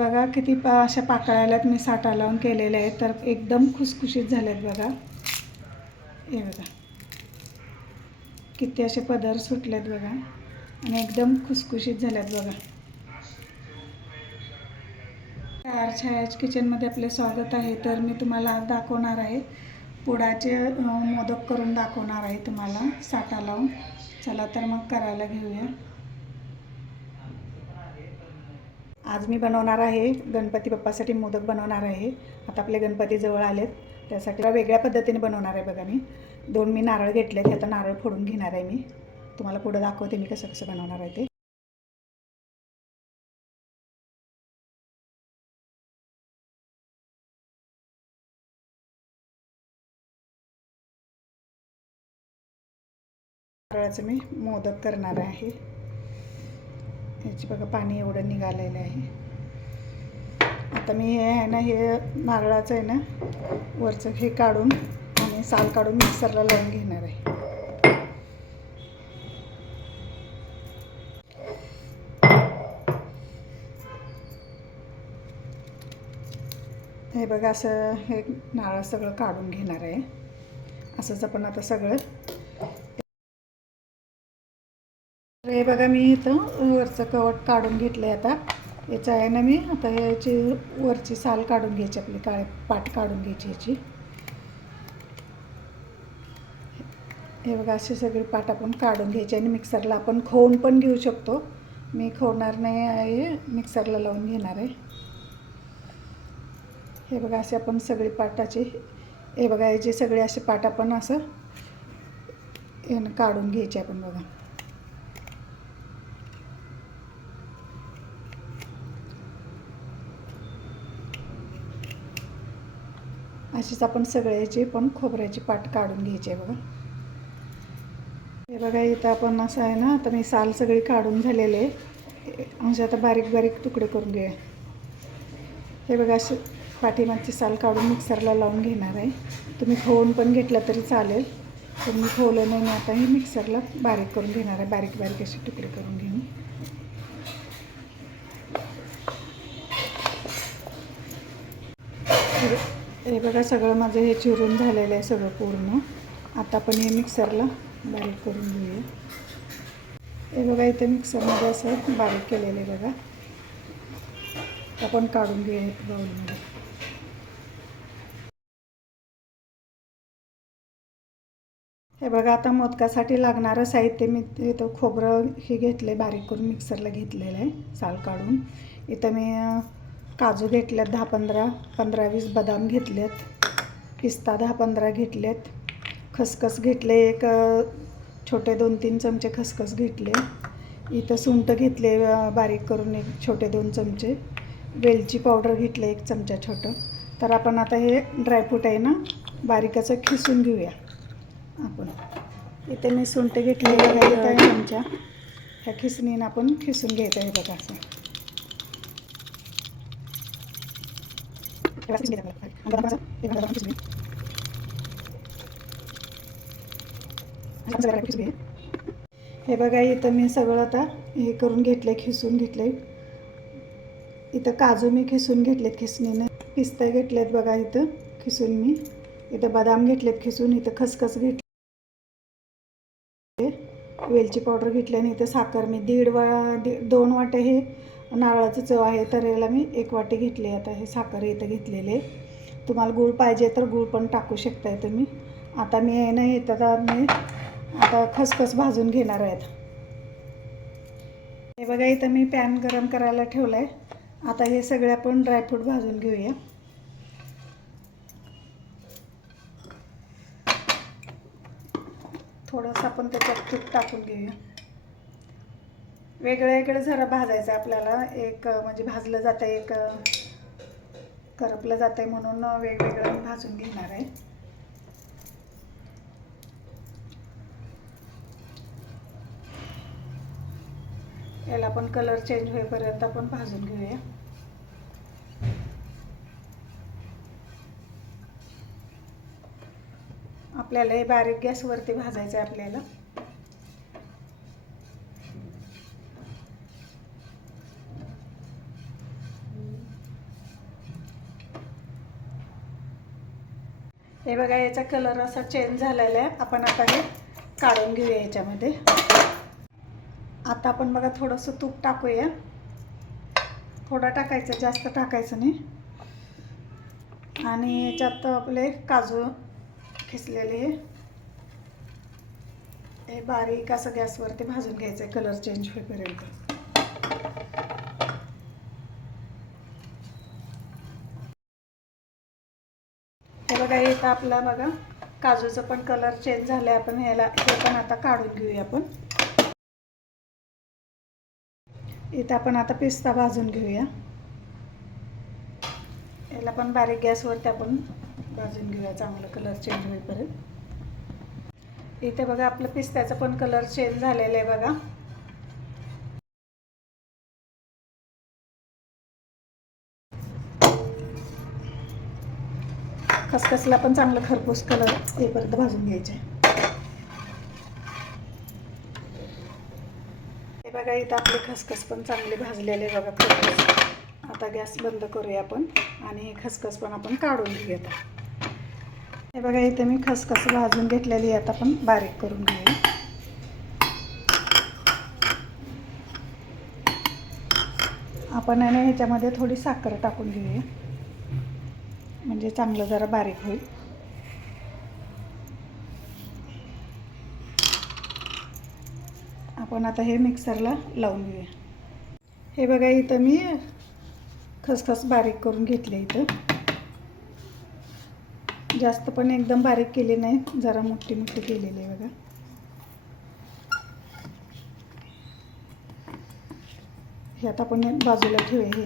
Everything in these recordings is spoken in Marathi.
बघा किती अशा पाकळ्या आल्यात, मी साठा लावून केलेले आहेत, तर एकदम खुसखुशीत झालेत बघा. हे बघा किती असे पदर सुटलेत बघा आणि एकदम खुसखुशीत झाल्यात बघा. तयार छायाच किचनमध्ये आपले स्वागत आहे. तर मी तुम्हाला आज दाखवणार आहे पुडाचे मोदक करून दाखवणार आहे तुम्हाला साठा लावून. चला तर मग करायला घेऊया. आज मी बनवणार आहे गणपती बाप्पासाठी मोदक बनवणार आहे. आता आपले गणपती जवळ आलेत, त्यासाठी वेगळ्या पद्धतीने बनवणार आहे बघा. मी नारळ घेतले, ते आता नारळ फोडून घेणार आहे. मी तुम्हाला पुढे दाखवते मी कसं कसं बनवणार आहे ते. नारळाचं मी मोदक करणार आहे. याची बघा पाणी एवढं निघालेलं आहे. आता मी हे आहे ना, हे नारळाचं आहे ना वरचं हे काढून आणि साल काढून मिक्सरला लावून घेणार आहे. हे बघा असं हे नारळ सगळं काढून घेणार आहे. असंच आपण आता सगळं. हे बघा मी इथं वरचं कवट काढून घेतलं आहे. आता याचं आहे ना, मी आता याची वरची साल काढून घ्यायची, आपली काळे पाट काढून घ्यायची याची. हे बघा असे सगळे पाट आपण काढून घ्यायचे आणि मिक्सरला आपण खवून पण घेऊ शकतो. मी खवणार नाही आहे, मिक्सरला लावून घेणार आहे. हे बघा असे आपण सगळे पाटाचे, हे बघा याचे सगळे असे पाट आपण असं काढून घ्यायचे आपण बघा. अशीच आपण सगळ्याची पण खोबऱ्याची पाट काढून घ्यायची आहे बघा. हे बघा इथं आपण असं आहे ना, आता मी साल सगळी काढून झालेले आहे. म्हणजे आता बारीक बारीक तुकडे करून घेऊया. हे बघा असे पाठीमागची साल काढून मिक्सरला लावून घेणार आहे. तुम्ही खवून पण घेतलं तरी चालेल, पण मी खवलं नाही. आता हे मिक्सरला बारीक करून घेणार आहे, बारीक बारीक असे तुकडे करून घेऊन. हे बघा सगळं माझं हे चिरून झालेलं आहे सगळं पूर्ण. आता आपण हे मिक्सरला बारीक करून घेऊया. हे बघा इथे मिक्सरमध्ये असं बारीक केलेलं आहे बघा. आपण काढून घेऊया बाउलमध्ये. हे बघा आता मोदकासाठी लागणारं साहित्य मी इथं खोबरं हे घेतलं आहे, बारीक करून मिक्सरला घेतलेलं आहे साल काढून. इथं मी काजू घेतल्यात 10-15-20 बदाम घेतलेत, पिस्ता 10-15 घेतलेत, खसखस घेतले एक छोटे 2-3 चमचे खसखस घेतले. इथं सुंठ घेतले बारीक करून एक छोटे 2 चमचे, वेलची पावडर घेतले 1 चमचा छोटं. तर आपण आता हे ड्रायफ्रूट आहे ना बारीकाचं खिसून घेऊया आपण. इथे मी सुंठ घेतले बघा, इथं चमचा ह्या खिसणीनं आपण खिसून घ्यायचं आहे बघा. असं हे बघा इथं मी सगळं आता हे करून घेतलं, खिसून घेतले. इथं काजू मी खिसून घेतलेत खिसणीने, पिस्ते घेतलेत बघा इथं खिसून मी, इथं बदाम घेतलेत खिसून, इथं खसखस घेतली, वेलची पावडर घेतली आणि इथं साखर मी 2 वाटे हे नारळाचं चव आहे तर याला मी 1 वाटी घेतली. आता हे साखर इथं घेतलेले. तुम्हाला गूळ पाहिजे तर गूळ पण टाकू शकताय तुम्ही. आता मी आहे ना इथं मी आता खसखस भाजून घेणार आहेत. हे बघा इथं मी पॅन गरम करायला ठेवला आहे. आता हे सगळे आपण ड्रायफ्रूट भाजून घेऊया. थोडंसं आपण त्याच्यात तूप टाकून घेऊया. वेगळं जरा भाजायचं आपल्याला, एक म्हणजे भाजलं जातं, एक करपलं जातं आहे, म्हणून वेगवेगळं भाजून घेणार आहे. याला आपण कलर चेंज होईपर्यंत आपण भाजून घेऊया. आपल्याला हे बारीक गॅसवरती भाजायचं आहे आपल्याला. हे बघा, याचा कलर असा चेंज झालेला आहे. आपण आता हे काढून घेऊया याच्यामध्ये. आता आपण बघा थोडंसं तूप टाकूया. थोडं टाकायचं, जास्त टाकायचं नाही. आणि याच्यात आपले काजू खिसलेले हे बारीक असं गॅसवरती भाजून घ्यायचं आहे कलर चेंज होईपर्यंत. हे बघा, इथं आपला बघा काजूचं पण कलर चेंज झालं आहे. आपण हे पण आता काढून घेऊया आपण. इथं आपण आता पिस्ता भाजून घेऊया. याला पण बारीक गॅसवरती आपण भाजून घेऊया चांगलं कलर चेंज होईपर्यंत. इथे बघा आपलं पिस्त्याचं पण कलर चेंज झालेलं आहे बघा. खसखसला पण चांगलं खरपूस कलर येईपर्यंत भाजून घ्यायचे. हे बघा, इथं आपले खसखस पण चांगले भाजलेले बघा खरपूस. आता गॅस बंद करूया आपण आणि हे खसखस पण आपण काढून घेऊया. हे बघा, इथे मी खसखस भाजून घेतलेली आहे. आता आपण बारीक करून घेऊया. आपण ह्याच्यामध्ये थोडी साखर टाकून घेऊया, म्हणजे चांगलं जरा बारीक होईल. आपण आता हे मिक्सरला लावून घेऊया. हे बघा, इथं मी खसखस बारीक करून घेतले. इथं जास्त पण एकदम बारीक केली नाही, जरा मोठी मोठी केलेली आहे बघा. हे आता आपण बाजूला ठेवूया हे.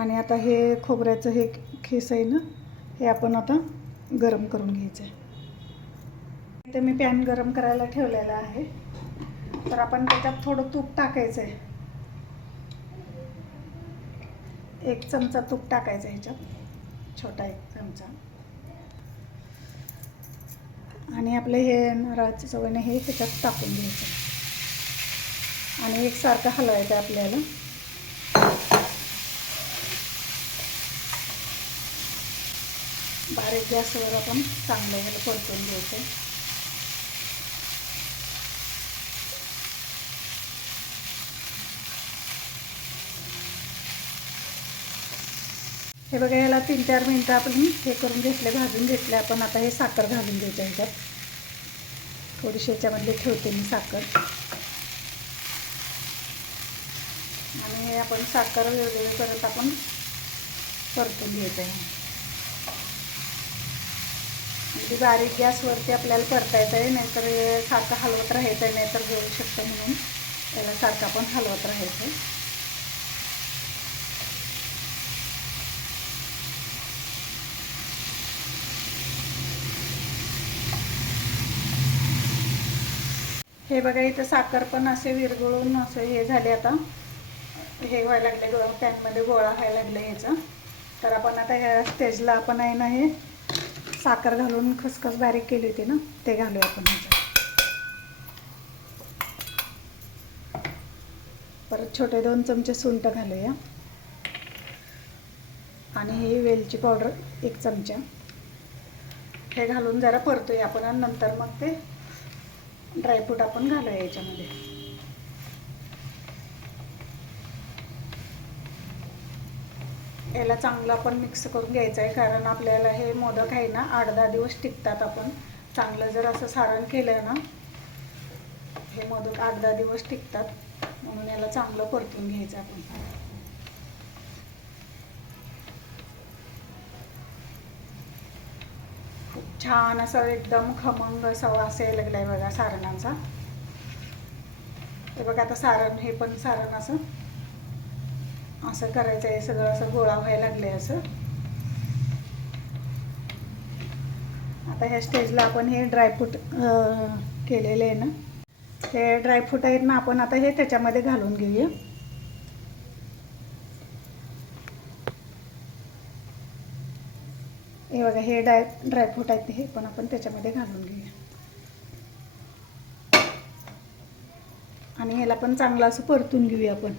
आणि आता हे खोबऱ्याचं हे खीस आहे ना, हे आपण आता गरम करून घ्यायचं आहे. इथे मी पॅन गरम करायला ठेवलेला आहे. तर आपण त्याच्यात थोडं तूप टाकायचं आहे. 1 चमचा तूप टाकायचं ह्याच्यात, छोटा 1 चमचा. आणि आपले हे नारळाच्या चवळीने हे त्याच्यात टाकून घ्यायचं आणि एकसारखं हलवायचं आपल्याला. बारीक गॅसवर आपण चांगलं याला परतून घ्यायचं. हे बघा, याला 3-4 मिनटं आपण हे करून घेतले, भाजून घेतले. आपण आता हे साखर घालून घ्यायचं ह्याच्यात. थोडीशी याच्यामध्ये ठेवते मी साखर. आणि हे आपण साखर वेगवेगळे करत आपण परतून घ्यायचं आहे. म्हणजे बारीक गॅसवरती आपल्याला परतायचं आहे, नाहीतर सारखं हलवत राहायचं आहे, नाहीतर जळू शकतं. म्हणून याला सारखं आपण हलवत राहायचं. हे बघा, इथं साखर पण असे विरघळून असं हे झाले. आता हे व्हायला लागले, पॅनमध्ये गोळा व्हायला लागले ह्याचा. तर आपण आता ह्या स्टेजला आपण आहे ना, हे साखर घालून खसखस बारीक केली होती ना, ते घालूया आपण ह्याच्यात. परत छोटे 2 चमचे सुंठ घालूया. आणि ही वेलची पावडर 1 चमचा हे घालून जरा परतूया आपण. आणि नंतर मग ते ड्रायफ्रूट आपण घालूया याच्यामध्ये. याला चांगलं आपण मिक्स करून घ्यायचं आहे, कारण आपल्याला हे मोदक आहे ना 8-10 दिवस टिकतात. आपण चांगलं जर असं सारण केलं ना, हे मोदक 8-10 दिवस टिकतात. म्हणून याला चांगलं परतून घ्यायचं आपण. खूप छान असं एकदम खमंग असा वास यायला लागलाय बघा सारणाचा. हे बघा, आता सारण हे पण सारण असं असं करायचं आहे. सगळं असं गोळा व्हायला लागले असं. आता ह्या स्टेजला आपण हे ड्रायफ्रूट केलेले आहे ना, हे ड्रायफ्रूट आहेत ना, आपण आता हे त्याच्यामध्ये घालून घेऊया. हे बघा, हे ड्रायफ्रूट आहेत, हे पण आपण त्याच्यामध्ये घालून घेऊया. आणि ह्याला पण चांगलं असं परतून घेऊया आपण.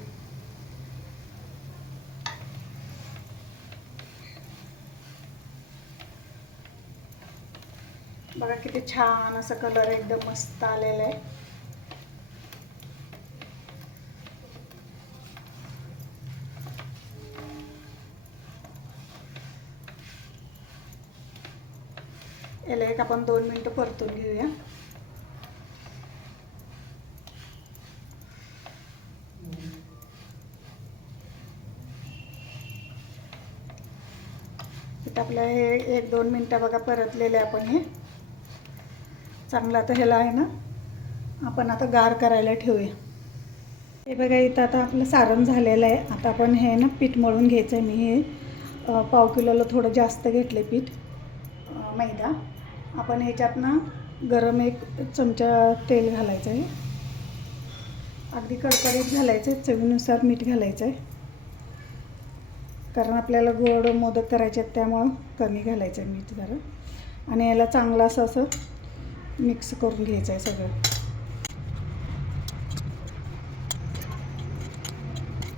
बघा किती छान असं कलर एकदम मस्त आलेला आहे. याला एक आपण 2 मिनिटं परतून घेऊया. इथं आपलं हे 1-2 मिनिटं बघा परतलेले आपण हे चांगलं. आता ह्याला आहे ना आपण आता गार करायला ठेवूया. हे बघा इथं आता आपलं सारण झालेलं आहे. आता आपण हे ना पीठ मळून घ्यायचं आहे. मी हे पाव किलोला थोडं जास्त घेतलं पीठ मैदा. आपण ह्याच्यात ना गरम 1 चमचा तेल घालायचं आहे. अगदी कडकडीत घालायचं आहे. चवीनुसार मीठ घालायचं आहे, कारण आपल्याला गोड मोदक करायचे आहेत त्यामुळं कमी घालायचं आहे मीठ जरा. आणि याला चांगलं असं मिक्स करून घ्यायचं आहे सगळं.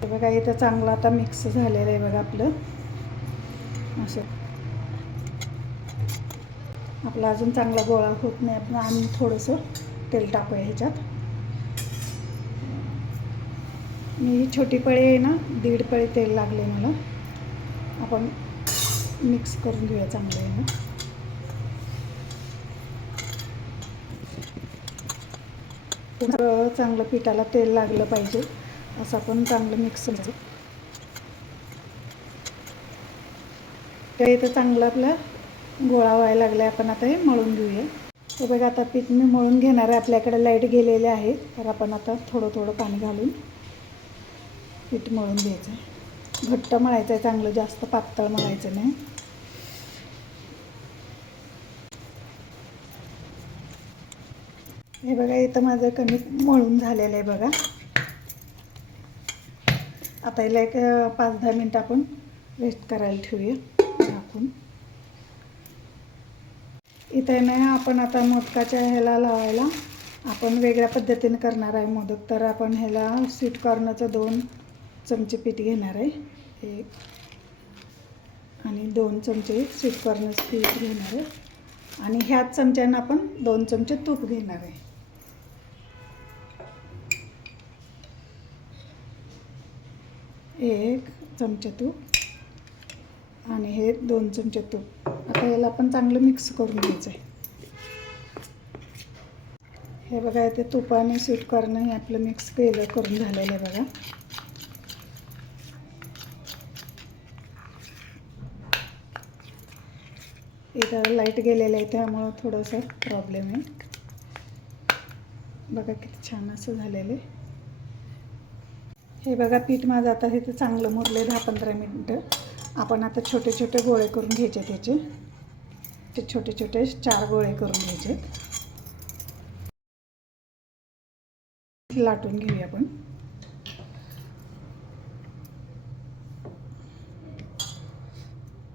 हे बघा इथं चांगलं आता मिक्स झालेलं आहे बघा आपलं. असं आपला अजून चांगला गोळा होत नाही. आपण आणि थोडंसं तेल टाकूया ह्याच्यात. मी छोटी पळी आहे ना 1.5 पळी तेल लागले मला. आपण मिक्स करून घेऊया चांगलं आहे ना. चांगलं पिठाला तेल लागलं पाहिजे असं आपण चांगलं मिक्स करायचं. तर इथं चांगलं आपलं गोळा व्हायला लागला. आपण आता हे मळून घेऊया. हे बघा आता पीठ मी मळून घेणार आहे. आपल्याकडे लाईट गेलेले आहे तर आपण आता थोडं थोडं पाणी घालून पीठ मळून घ्यायचं आहे. घट्ट मळायचं आहे चांगलं, जास्त पातळ मळायचं नाही. हे बघा इथं माझं कणिक मळून झालेलं आहे बघा. आता याला एक 5-10 मिनटं आपण रेस्ट करायला ठेवूया झाकून. इथं नाही आपण आता मोदकाच्या ह्याला लावायला आपण वेगळ्या पद्धतीने करणार आहे मोदक. तर आपण ह्याला स्वीट कॉर्नचं 2 चमचे पीठ घेणार आहे. 1 आणि 2 चमचे स्वीट कॉर्नचं पीठ घेणार आहे. आणि ह्याच चमच्यानं आपण 2 चमचे तूप घेणार आहे. 1 चमचा तूप आणि हे 2 चमचे तूप. आता याला आपण चांगलं मिक्स करून घ्यायचं आहे. हे बघा इथे तुपाने स्वीट कॉर्न हे आपलं मिक्स करून झालेलं आहे बघा. इथं लाईट गेलेलं आहे त्यामुळं थोडंसं प्रॉब्लेम आहे. बघा किती छान असं झालेलं आहे. हे बघा पीठ माझं आता इथं चांगलं मुरले 10-15 मिनटं. आपण आता छोटे छोटे गोळे करून घ्यायचे. त्याचे ते छोटे छोटे 4 गोळे करून घ्यायचे. लाटून घेऊया आपण.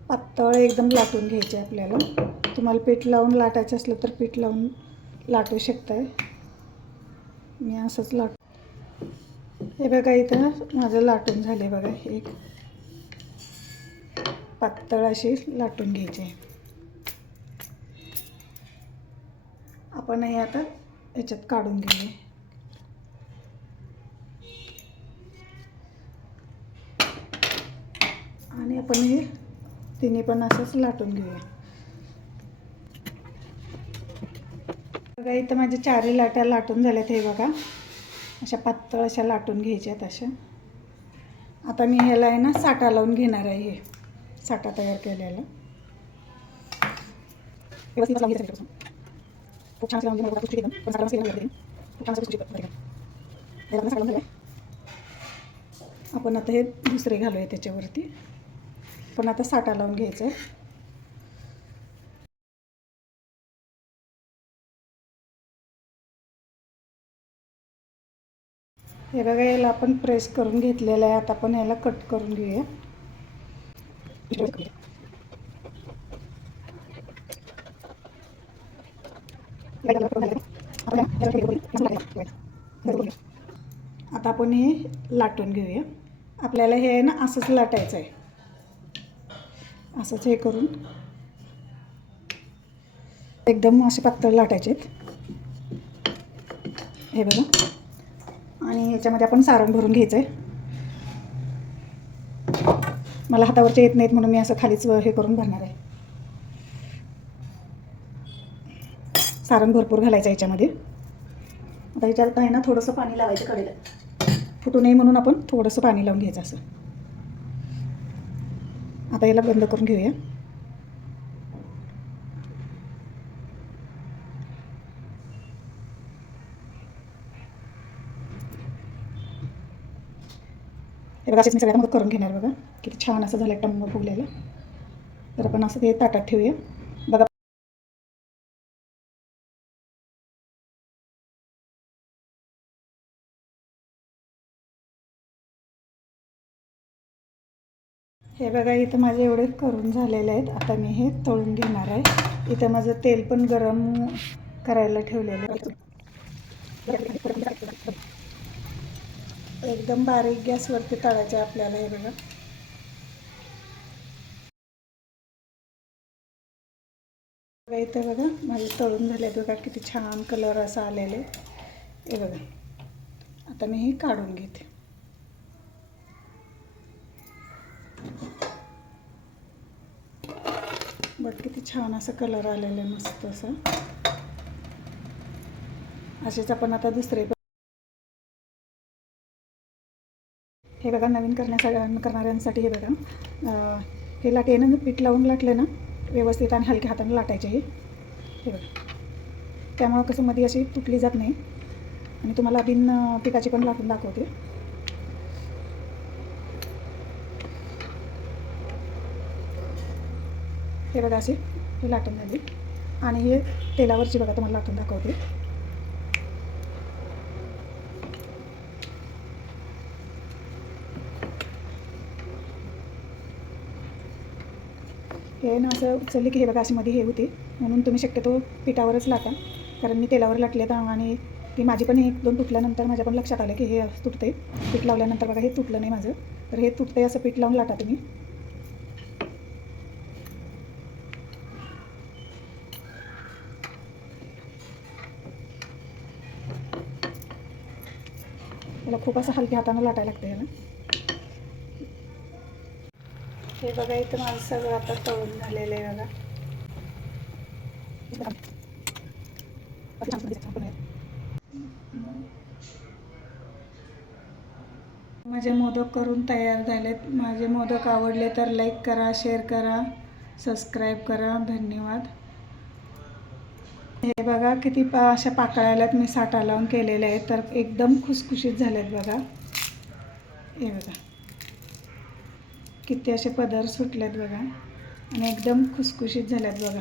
पातळ एकदम लाटून घ्यायचे आपल्याला. तुम्हाला पीठ लावून लाटायचं असलं तर पीठ लावून लाटू शकताय. मी असंच हे बघा इथं माझं लाटून झाले बघा. एक पातळ अशी लाटून घ्यायची. आपण हे आता याच्यात काढून घेऊया. आणि आपण हे तिन्ही पण असंच लाटून घेऊया. बघा इथं माझे 4 लाट्या लाटून झाल्यात. हे बघा अशा पातळ अशा लाटून घ्यायच्यात अशा. आता मी ह्याला आहे ना साठा लावून घेणार आहे. हे साठा तयार केलेला खूप छान आपण आता हे दुसरे घालूया त्याच्यावरती. पण आता साठा लावून घ्यायचं आहे. हे बघा याला आपण प्रेस करून घेतलेलं आहे. आता आपण याला कट करून घेऊया. आता आपण हे लाटून घेऊया. आपल्याला हे आहे ना असंच लाटायचं आहे. असंच हे करून एकदम असे पातळ लाटायचे हे बघा. आणि याच्यामध्ये आपण सारण भरून घ्यायचं आहे. मला हातावरचे येत नाहीत म्हणून मी असं खालीच हे करून भरणार आहे. सारण भरपूर घालायचं याच्यामध्ये. आता ह्याच्यात आहे ना थोडंसं पाणी लावायचं कढईला, फुटू नये म्हणून आपण थोडंसं पाणी लावून घ्यायचं असं. आता याला बंद करून घेऊया. हे बघा, मी सगळ्यात मदत करून घेणार बघा. किती छान असं झालं टम्म फुगलेलं. तर आपण असं ते ताटात ठेवूया बघा. हे बघा, इथं माझे एवढे करून झालेले आहेत. आता मी हे तळून घेणार आहे. इथं माझं तेल पण गरम करायला ठेवलेलं आहे. एकदम बारीक गॅसवरती तळायचे आपल्याला. हे बघा, इथं बघा माझे तळून झाले बघा. किती छान कलर असं आलेले. हे बघा, आता मी हे काढून घेते. बघ किती छान असं कलर आलेलं आहे, मस्त असं. असेच आपण आता दुसरे हे बघा, नवीन करणाऱ्यांसाठी हे बघा, हे लाटेनं पीठ लावून लाटले ना व्यवस्थित आणि हलक्या हाताने लाटायचे हे बघा. त्यामुळं कसं मध्ये अशी तुटली जात नाही. आणि तुम्हाला बिन पिठाची पण लाटून दाखवते. हे बघा, असे हे लाटून झाली. आणि हे तेलावरची बघा तुम्हाला लाटून दाखवते. हे ना असं उचलली की हे बघा अशी मध्ये हे होते. म्हणून तुम्ही शक्यतो पिठावरच लाटा. कारण मी तेलावर लाटले तर आणि ती माझी पण 1-2 तुटल्यानंतर माझ्या पण लक्षात आलं की हे तुटते. पीठ लावल्यानंतर बघा हे तुटलं नाही माझं. तर हे तुटते असं पीठ लावून लाटा तुम्ही. त्याला खूप असं हलक्या हातानं लाटायला लागतं याला. हे बघा, इथं माझं सगळं आता तळून झालेलं आहे बघा. माझे मोदक करून तयार झालेत. माझे मोदक आवडले तर लाईक करा, शेअर करा, सबस्क्राईब करा. धन्यवाद. हे बघा किती अशा पाकळ्या आल्यात. मी साठा लावून केलेले आहेत. तर एकदम खुसखुशीत झालेत बघा. हे बघा किती असे पदर सुटलेत बघा. आणि एकदम खुसखुशीत झाल्यात बघा.